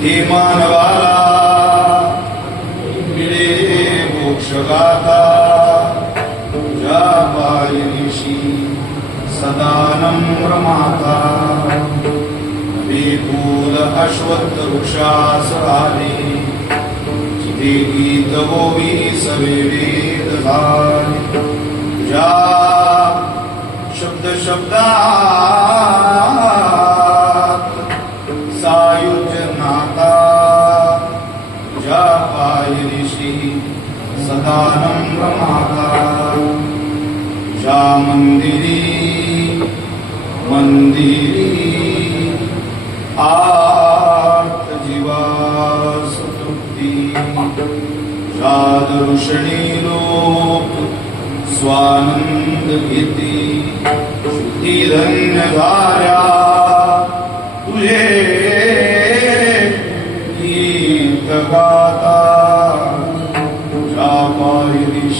हे मानवाला. मिळे मोक्षगाथा. तुझ्या पायनिशी सदा नम्र माता. विपुल अश्वत्थ वृक्षास आले चिते गीत गोवी सवे वेद झाले. तुझ्या शब्द शब्दात पायिषी सदानन्दमाता शा मन्दिरी मन्दिरी आजीवासृप्ती शादृषणी लोपस्वानन्द इति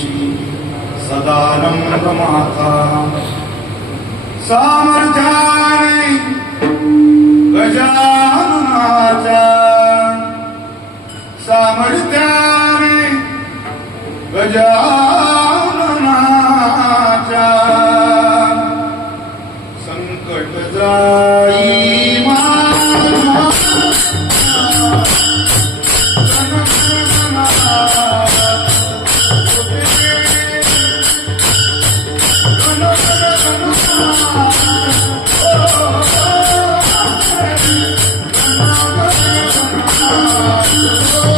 पायदिशी सामर्थ्याने गजानुनाचा सामर्थ्याने गजानुनाचा संकट जाई माझा Oh,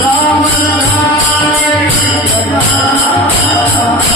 Come on.